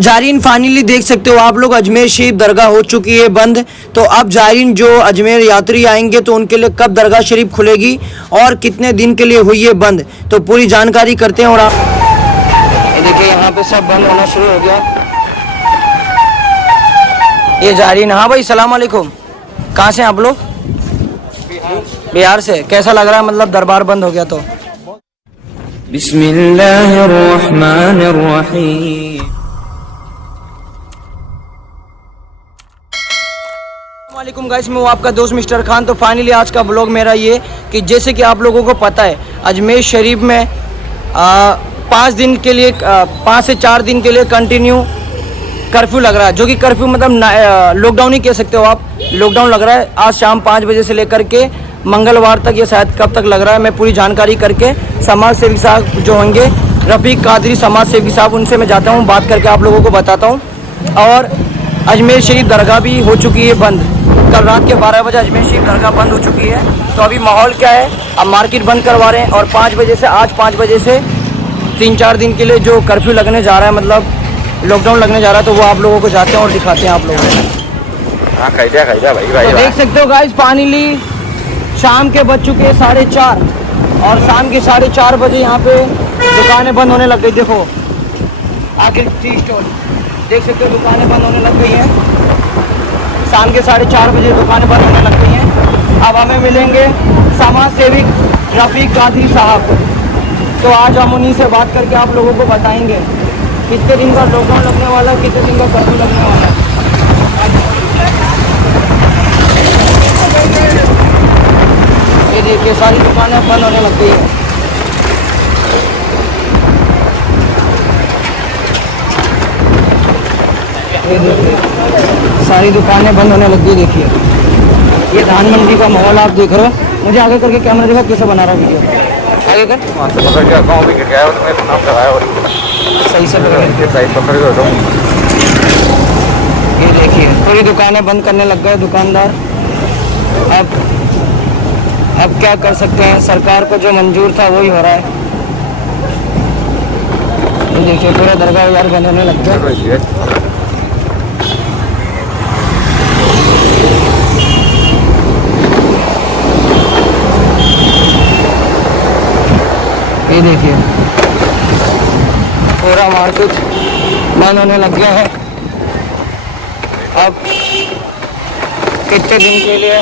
जारीन finally देख सकते हो आप लोग, अजमेर शरीफ दरगाह हो चुकी है बंद। तो अब जारीन जो अजमेर यात्री आएंगे तो उनके लिए कब दरगाह शरीफ खुलेगी और कितने दिन के लिए हुई है बंद, तो पूरी जानकारी करते हैं। और आप देखिए यहाँ पे सब बंद होना शुरू हो गया। ये जारीन, हाँ भाई सलाम अलैकुम, कहाँ से आप लोग? बिहार से। कैसा लग रहा है मतलब दरबार बंद हो गया तो? बिस्मिल्लाहिर्रहमानिर्रहीम। वालेकुम गाइस, मैं हूँ आपका दोस्त मिस्टर खान। तो फाइनली आज का ब्लॉग मेरा ये कि जैसे कि आप लोगों को पता है अजमेर शरीफ में 5 दिन के लिए 5 से 4 दिन के लिए कंटिन्यू कर्फ्यू लग रहा है, जो कि कर्फ्यू मतलब लॉकडाउन ही कह सकते हो आप। लॉकडाउन लग रहा है आज शाम 5 बजे से लेकर के मंगलवार तक, ये शायद कब तक लग रहा है मैं पूरी जानकारी करके समाज सेवी साहब जो होंगे रफ़ीक कादरी समाज सेवी साहब, उनसे मैं जाता हूँ, बात करके आप लोगों को बताता हूँ। और अजमेर शरीफ दरगाह भी हो चुकी है बंद। कल रात के 12 बजे अजमेर शरीफ दरगाह बंद हो चुकी है। तो अभी माहौल क्या है, अब मार्केट बंद करवा रहे हैं और 5 बजे से आज 5 बजे से 3-4 दिन के लिए जो कर्फ्यू लगने जा रहा है, मतलब लॉकडाउन लगने जा रहा है, तो वो आप लोगों को जाते हैं और दिखाते हैं आप लोगों को। भाई तो देख सकते हो गाइस, फाइनली शाम के बज चुके 4:30 और शाम के 4:30 बजे यहाँ पे दुकानें बंद होने लग गई। देखो आगे टी स्टॉल देख सकते हो, दुकानें बंद होने लग गई हैं। शाम के 4:30 बजे दुकानें बंद होने लग गई हैं। अब हमें मिलेंगे समाज सेविक रफ़ीक कादरी साहब, तो आज हम उन्हीं से बात करके आप लोगों को बताएंगे कितने दिन का लॉकडाउन लगने वाला है, कितने दिन का कर्फ्यू लगने वाला है। ये देखिए सारी दुकानें बंद होने लग गई है। ये देखिए सारी दुकानें बंद होने लग गई। देखिए ये धान मंडी का माहौल आप देख रहे हो। मुझे आगे करके कैमरा देखो कैसे बना रहा है वीडियो, आगे कर। गाँव भी गिर गया है, तो नाम लगाया और सही से पकड़ के। ये देखिए पूरी दुकानें बंद करने लग गए दुकानदार। अब क्या कर सकते हैं, सरकार को जो मंजूर था वही हो रहा है। ये देखिए पूरा दरगाह यार बंद होने लग गया। ये देखिए पूरा मार्केट बंद होने लग गया है। अब कितने दिन के लिए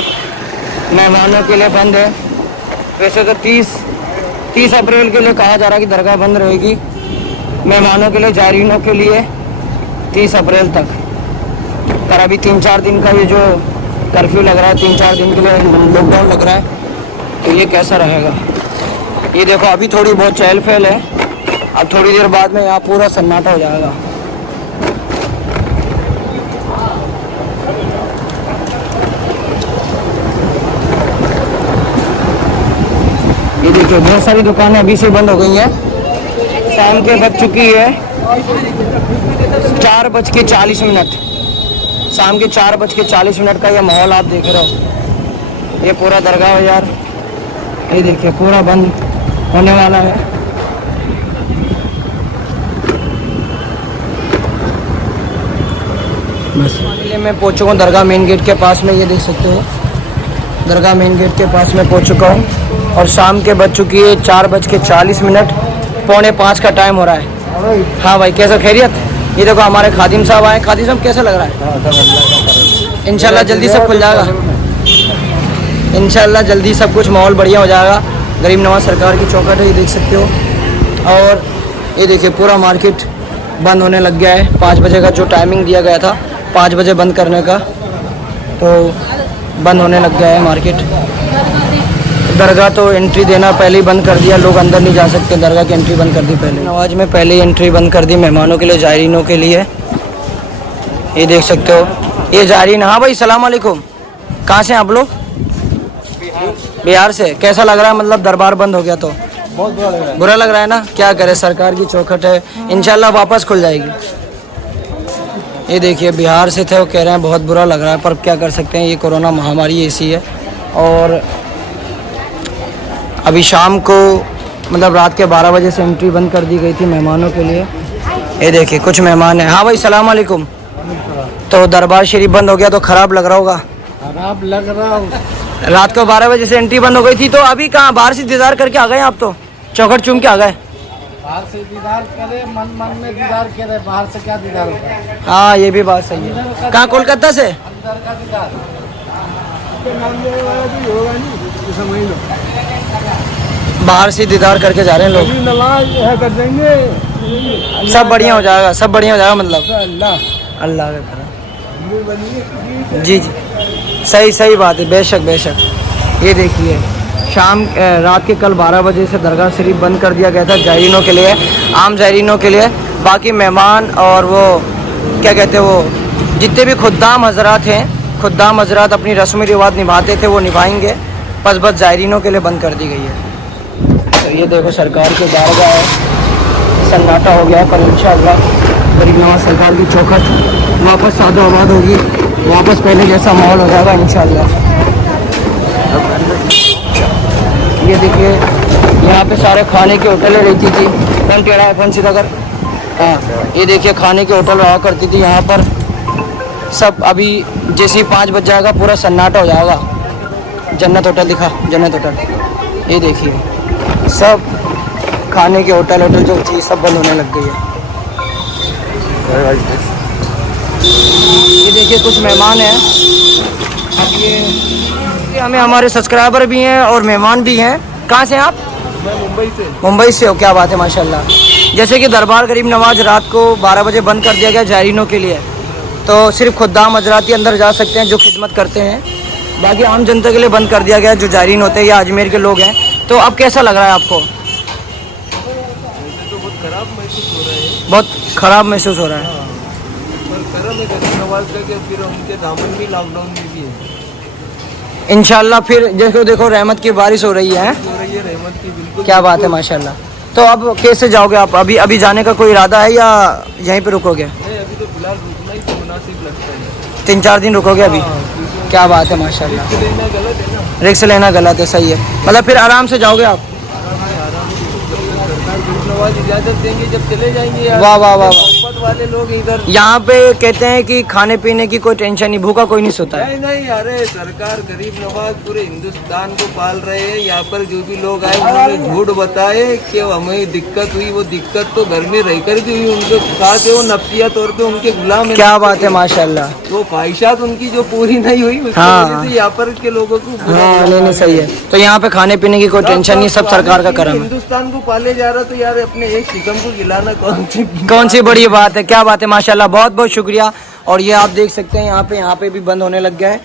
मेहमानों के लिए बंद है। वैसे तो 30 अप्रैल के लिए कहा जा रहा है कि दरगाह बंद रहेगी मेहमानों के लिए, जायरीनों के लिए 30 अप्रैल तक। पर अभी 3-4 दिन का ये जो कर्फ्यू लग रहा है, 3-4 दिन के लिए लॉकडाउन लग रहा है, तो ये कैसा रहेगा। ये देखो अभी थोड़ी बहुत चहल पहल है, अब थोड़ी देर बाद में यहाँ पूरा सन्नाटा हो जाएगा। ये देखिए बहुत सारी दुकानें अभी से बंद हो गई हैं। शाम के बज चुकी है 4:40। शाम के 4:40 का ये माहौल आप देख रहे हो। ये पूरा दरगाह बाजार ये देखिए पूरा बंद होने वाला है। बस मैं पहुंच चुका हूँ दरगाह मेन गेट के पास में। ये देख सकते हो दरगाह मेन गेट के पास में पहुंच चुका हूँ और शाम के बज चुकी है 4:40, 4:45 का टाइम हो रहा है। हाँ भाई कैसा खैरियत? ये देखो हमारे खादिम साहब आए। खादिम साहब कैसा लग रहा है? इंशाल्लाह जल्दी सब खुल जाएगा, इंशाल्लाह जल्दी सब कुछ माहौल बढ़िया हो जाएगा। गरीब नवाज सरकार की चौखट है, ये देख सकते हो। और ये देखिए पूरा मार्केट बंद होने लग गया है। 5 बजे का जो टाइमिंग दिया गया था 5 बजे बंद करने का, तो बंद होने लग गया है मार्केट। दरगाह तो एंट्री देना पहले ही बंद कर दिया, लोग अंदर नहीं जा सकते, दरगाह की एंट्री बंद कर दी पहले। नवाज में पहले ही एंट्री बंद कर दी मेहमानों के लिए, जायरीनों के लिए। ये देख सकते हो ये जायरीन। हाँ भाई सलाम अलैकुम, कहाँ से आप लोग? बिहार से। कैसा लग रहा है मतलब दरबार बंद हो गया तो? बहुत बुरा लग रहा है। बुरा लग रहा है ना, क्या करे, सरकार की चौखट है, इंशाल्लाह वापस खुल जाएगी। ये देखिए बिहार से थे, वो कह रहे हैं बहुत बुरा लग रहा है, पर क्या कर सकते हैं, ये कोरोना महामारी ऐसी है। और अभी शाम को मतलब रात के 12 बजे से एंट्री बंद कर दी गई थी मेहमानों के लिए। ये देखिए कुछ मेहमान हैं। हाँ भाई सलाम अलैकुम। तो दरबार शरीफ बंद हो गया तो खराब लग रहा होगा। खराब लग रहा। रात को 12 बजे से एंट्री बंद हो गई थी, तो अभी कहाँ बाहर से दीदार करके आ गए आप? तो चौखट चूम के आ गए। बाहर से दीदार करे, मन मन में दीदार करे, बाहर से क्या दीदार होता है। हाँ ये भी बात सही है। कहाँ कोलकाता से? अंदर का दीदार समझ लो। बाहर से दीदार करके जा रहे हैं लोग। नमाज कर देंगे, सब बढ़िया हो जाएगा, सब बढ़िया हो जाएगा मतलब। अल्लाह अल्लाह का करम। जी जी सही सही बात है, बेशक बेशक। ये देखिए शाम रात के कल 12 बजे से दरगाह शरीफ बंद कर दिया गया था ज़ायरीनों के लिए, आम ज़ायरीनों के लिए। बाकी मेहमान और वो क्या कहते हैं, वो जितने भी खुद्दाम हजरात हैं, खुद्दाम हजरात अपनी रस्म रिवाज निभाते थे वो निभाएंगे। बस ज़ायरीनों के लिए बंद कर दी गई है। तो ये देखो सरकार के बारगाह है, सन्नाटा हो गया। पर इंशाअल्लाह गरीब नवाज सरकार की चौखट वापस सादो आबाद होगी, वापस पहले जैसा माहौल हो जाएगा इंशाअल्लाह। ये देखिए यहाँ पे सारे खाने की होटलें रहती थी। कौन कह रहा है कौन सी नगर? हाँ ये देखिए खाने की होटल रहा करती थी यहाँ पर। सब अभी जैसे ही 5 बज जाएगा पूरा सन्नाटा हो जाएगा। जन्नत होटल दिखा, जन्नत होटल। ये देखिए सब खाने के होटल जो थी सब बंद होने लग गई है। ये देखिए कुछ मेहमान हैं। अब ये हमें हमारे सब्सक्राइबर भी हैं और मेहमान भी हैं। कहाँ से हैं आप? मैं मुंबई से। मुंबई से हो? क्या बात है माशाल्लाह। जैसे कि दरबार गरीब नवाज रात को 12 बजे बंद कर दिया गया ज़ायरीनों के लिए, तो सिर्फ खुद्दाम हजरात ही अंदर जा सकते हैं जो खिदमत करते हैं। बाकी आम जनता के लिए बंद कर दिया गया जो ज़ायरीन होते हैं या अजमेर के लोग हैं। तो अब कैसा लग रहा है आपको? तो बहुत खराब महसूस हो रहा है। बहुत ख़राब महसूस हो रहा है। पर करम है गरीब नवाज का कि फिर उनके दामन भी लॉकडाउन में भी है। इंशाल्लाह फिर देखो रहमत की बारिश हो रही है। हो रही है रहमत की, बिल्कुल। क्या बात है माशाल्लाह। तो अब कैसे जाओगे आप? अभी जाने का कोई इरादा है या यहीं पे रुकोगे? नहीं, अभी तो फिलहाल रुकना ही तो मुनासिब लगता है। 3-4 दिन रुकोगे अभी? क्योंकि क्या बात है माशाल्लाह। रिस्क लेना गलत है ना। रिस्क लेना गलत है, सही है। मतलब फिर आराम से जाओगे आप? आराम से सरकार गरीब नवाज इजाजत देंगे जब चले जाएंगे यार। वाह वाह वाह। मोहब्बत वाले लोग इधर। यहाँ पे कहते हैं कि खाने पीने की कोई टेंशन नहीं, भूखा कोई नहीं सोता है। नहीं नहीं, अरे सरकार गरीब नवाज पूरे हिंदुस्तान को पाल रहे हैं। यहाँ पर जो भी लोग आए उन्होंने झूठ बताए कि हमें दिक्कत हुई, वो दिक्कत तो घर में रहकर भी हुई। उनके साथ वो नफ्सिया तौर पे उनके गुलाम है। क्या बात है माशाल्लाह। वो ख्वाहिशात उनकी जो पूरी नहीं हुई उसकी हाँ। वजह से यहाँ पर के लोगों को बुरा हाँ लगा। नहीं सही है। तो यहाँ पे खाने पीने की कोई टेंशन नहीं, सब सरकार का करम है। हिंदुस्तान को पाले जा रहा तो यार अपने एक शिकम को गिलाना कौन सी बड़ी बात है। क्या बात है माशाल्लाह, बहुत बहुत शुक्रिया। और ये आप देख सकते हैं यहाँ पे भी बंद होने लग गया है।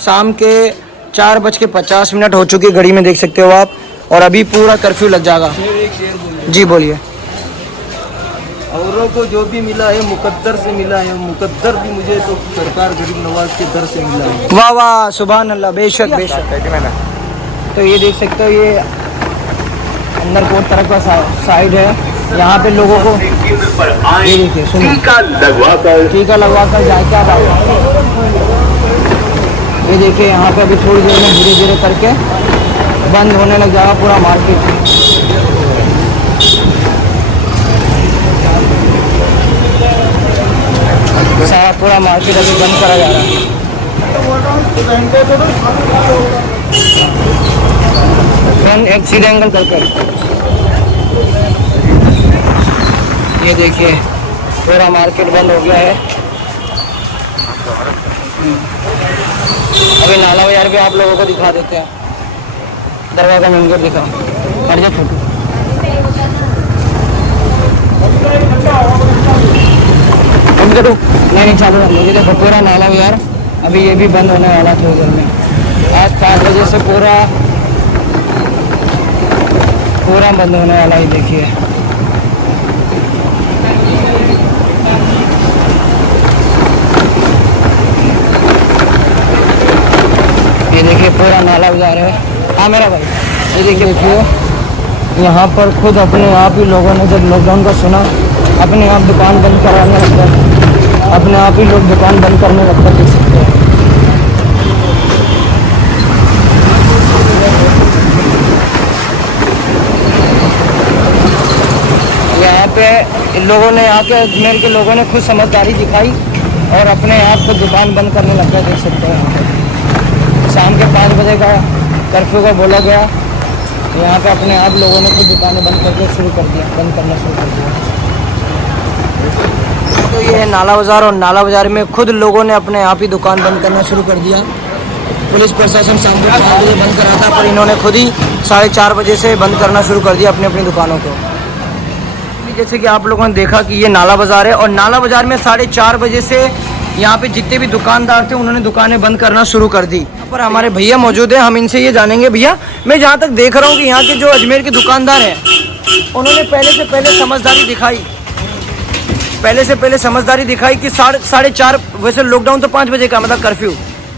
शाम के 4:50 हो चुकी घड़ी में, देख सकते हो आप। और अभी पूरा कर्फ्यू लग जाएगा। एक शेर बोलिए। जी बोलिए। औरों को जो भी मिला है मुकद्दर से मिला है, मुकद्दर भी मुझे तो सरकार गरीब नवाज के दर से मिला है। वाह वाह सुभान अल्लाह, बेशक बेशक। तो ये देख सकते हो ये अंदर कोट तरफ का साइड है। यहाँ पे लोगों को ये देखिए सुनिए, टीका लगवा कर जाए। क्या बात है। ये देखिए यहाँ पे अभी थोड़ी देर में धीरे धीरे करके बंद होने लग जाएगा पूरा मार्केट। सारा पूरा मार्केट अभी बंद करा जा रहा है। एक सीधे एंगल करके ये देखिए पूरा मार्केट बंद हो गया है। अभी नाला बाजार भी आप लोगों को दिखा देते हैं। दरगाह का मंदिर दिखा हर जगह छोटू। नहीं चालू है। ये देखो पूरा नाला बाजार अभी ये भी बंद होने वाला थोड़ी देर में। आज 5 बजे से पूरा बंद होने वाला ही देखिए। ये देखिए पूरा नाला बाजार है। हाँ मेरा भाई, ये देखिए यहाँ पर खुद अपने आप ही लोगों ने जब लॉकडाउन का सुना अपने आप दुकान बंद कराने लगता, अपने आप ही लोग दुकान बंद करने लगता, देख सकते हैं। यहाँ पे इन लोगों ने यहाँ के अजमेर के लोगों ने खुद समझदारी दिखाई और अपने आप को दुकान बंद करने लग गए। देख सकते हैं यहाँ पे शाम के 5 बजे का कर्फ्यू का बोला गया, यहाँ पे अपने आप लोगों ने खुद दुकानें बंद करके शुरू कर दिया, बंद करना शुरू कर दिया। तो ये है नाला बाज़ार और नाला बाज़ार में खुद लोगों ने अपने आप ही दुकान बंद करना शुरू कर दिया। पुलिस प्रशासन शाम को 4 बजे बंद करा था, पर इन्होंने खुद ही 4:30 बजे से बंद करना शुरू कर दिया अपनी अपनी दुकानों को। जैसे कि आप लोगों ने देखा कि ये नाला बाज़ार है और नाला बाज़ार में 4:30 बजे से यहाँ पे जितने भी दुकानदार थे उन्होंने दुकानें बंद करना शुरू कर दी। यहाँ पर हमारे भैया मौजूद हैं, हम इनसे ये जानेंगे। भैया, मैं जहाँ तक देख रहा हूँ कि यहाँ के जो अजमेर के दुकानदार हैं उन्होंने पहले से पहले समझदारी दिखाई कि 4:30, वैसे लॉकडाउन तो 5 बजे का मतलब कर्फ्यू,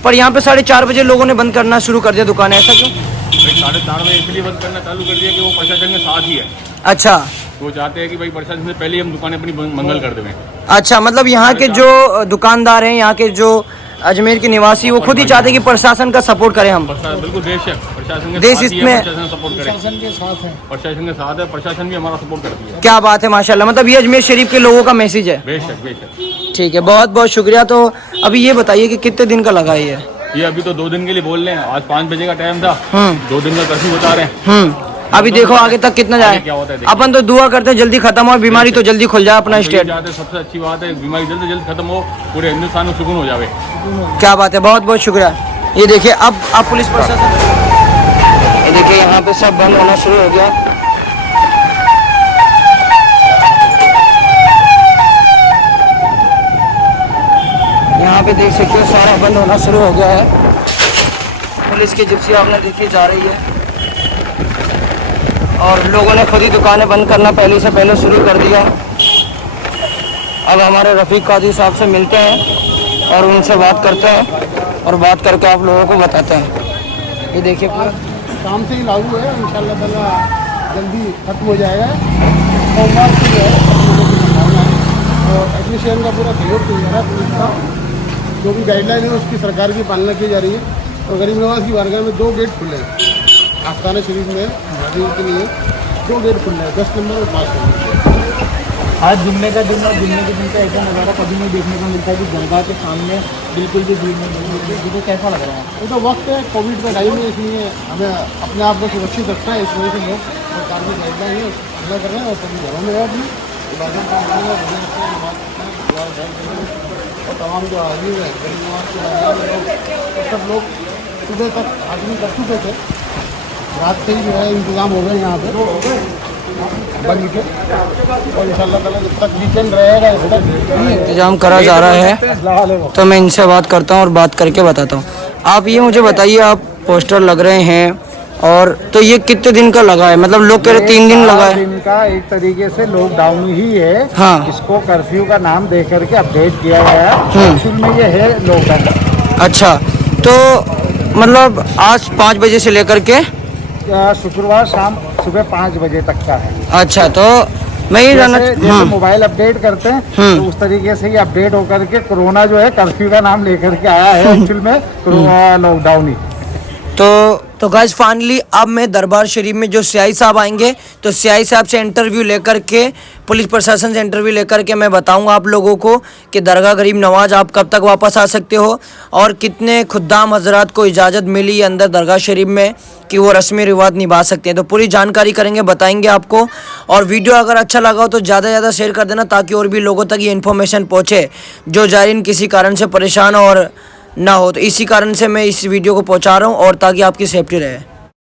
पर यहाँ पे 4:30 बजे लोगों ने बंद करना शुरू कर दिया दुकानें। ऐसा क्यों? 4:30 बजे इसलिए बंद करना चालू कर दिया कि वो प्रशासन के साथ ही है। अच्छा, वो चाहते हैं कि भाई प्रशासन से पहले ही हम दुकानें अपनी मंगल कर दें। अच्छा, मतलब यहाँ के जो दुकानदार हैं, यहाँ के जो अजमेर के निवासी, वो खुद ही चाहते हैं कि प्रशासन का सपोर्ट करें हम। बिल्कुल, बेशक प्रशासन के देश साथ ही है, इसमें प्रशासन सपोर्ट करें। प्रशासन के साथ है, प्रशासन भी हमारा सपोर्ट करती है। क्या बात है, माशाल्लाह। मतलब ये अजमेर शरीफ के लोगों का मैसेज है। बेशक। ठीक है, बहुत बहुत शुक्रिया। तो अभी ये बताइए कि कितने दिन का लगा ये अभी तो 2 दिन के लिए बोल रहे हैं। आज 5 बजे का टाइम था, 2 दिन का कर्फ्यू बता रहे हैं। अभी देखो आगे तक कितना जाए। क्या होता है, अपन तो दुआ करते हैं जल्दी खत्म हो, बीमारी तो जल्दी खुल जाए अपना स्टेट। सबसे अच्छी बात है, बीमारी जल्द से जल्द खत्म हो, पूरे हिंदुस्तान में सुकून हो जाए। क्या बात है, बहुत बहुत शुक्रिया। ये देखिए अब पुलिस प्रशासन, ये देखिए यहाँ पे सब बंद होना शुरू हो गया। यहाँ पे देख सकते हो सारा बंद होना शुरू हो गया है। पुलिस की जिप्सी आपने देखी जा रही है और लोगों ने खुद ही दुकानें बंद करना पहले से पहले शुरू कर दिया। अब हमारे रफ़ीक कादी साहब से मिलते हैं और उनसे बात करते हैं और बात करके आप लोगों को बताते हैं। ये देखिए पूरा शाम से ही लागू है, इंशाल्लाह ताला जल्दी खत्म हो जाएगा। सोमवार को जो है संभावना है और एडमिशन का पूरा सहयोग किया जा रहा है। पुलिस का जो भी गाइडलाइन है उसकी सरकार की पालना की जा रही है। और गरीब नवाज की बारगाह में 2 गेट खुले हैं। आस्ताना शरीफ में हाजिर के लिए 2 गेट खुले हैं, 10 नंबर और 5 नंबर। आज जुम्मे का दिन और जुम्मे के दिन का ऐसा नज़ारा कभी नहीं देखने को मिलता है कि दरगाह के सामने बिल्कुल भी भीड़ नहीं मिलती। तो कैसा लग रहा है? ये तो वक्त है, कोविड का टाइम है, इसलिए हमें अपने आप को सुरक्षित रखना है। इस वजह से लोग सरकार की गाइडलाइन है फॉलो कर रहे हैं और सभी घरों में है अपनी इबादत और तमाम जो हाजिर है गरीब नवाज के लोग सब लोग सुबह तक हाजिरी कर चुके थे। रात से ही जो है इंतज़ाम हो गए यहाँ पे बंद के, और इंशाल्लाह ताला जब तक वीकेंड रहेगा इस तक इंतजाम करा जा रहा है। तो मैं इनसे बात करता हूँ और बात करके बताता हूँ। आप ये मुझे बताइए, आप पोस्टर लग रहे हैं और तो ये कितने दिन का लगा है? मतलब लोग कह रहे 3 दिन लगा है। दिन का एक तरीके से लॉकडाउन ही है। हाँ। इसको कर्फ्यू का नाम दे करके अपडेट किया गया है। एक्चुअल में ये है लॉकडाउन। अच्छा, तो मतलब आज 5 बजे से लेकर के शुक्रवार शाम सुबह 5 बजे तक का है। अच्छा, तो मैं ये जानना जैसे मोबाइल अपडेट करते हैं तो उस तरीके से ही अपडेट होकर के कोरोना जो है कर्फ्यू का नाम लेकर के आया है। एक्चुअल में कोरोना लॉकडाउन ही। तो गाइस फाइनली अब मैं दरबार शरीफ में जो सीआई साहब आएंगे तो सीआई साहब से इंटरव्यू लेकर के, पुलिस प्रशासन से इंटरव्यू लेकर के मैं बताऊंगा आप लोगों को कि दरगाह गरीब नवाज आप कब तक वापस आ सकते हो और कितने खुद्दाम हजरात को इजाज़त मिली अंदर दरगाह शरीफ में कि वो रस्मी रिवाज निभा सकते हैं। तो पूरी जानकारी करेंगे, बताएंगे आपको। और वीडियो अगर अच्छा लगा हो तो ज़्यादा से ज़्यादा शेयर कर देना ताकि और भी लोगों तक ये इन्फॉर्मेशन पहुँचे जो जायरीन किसी कारण से परेशान और ना हो। तो इसी कारण से मैं इस वीडियो को पहुंचा रहा हूं और ताकि आपकी सेफ्टी रहे।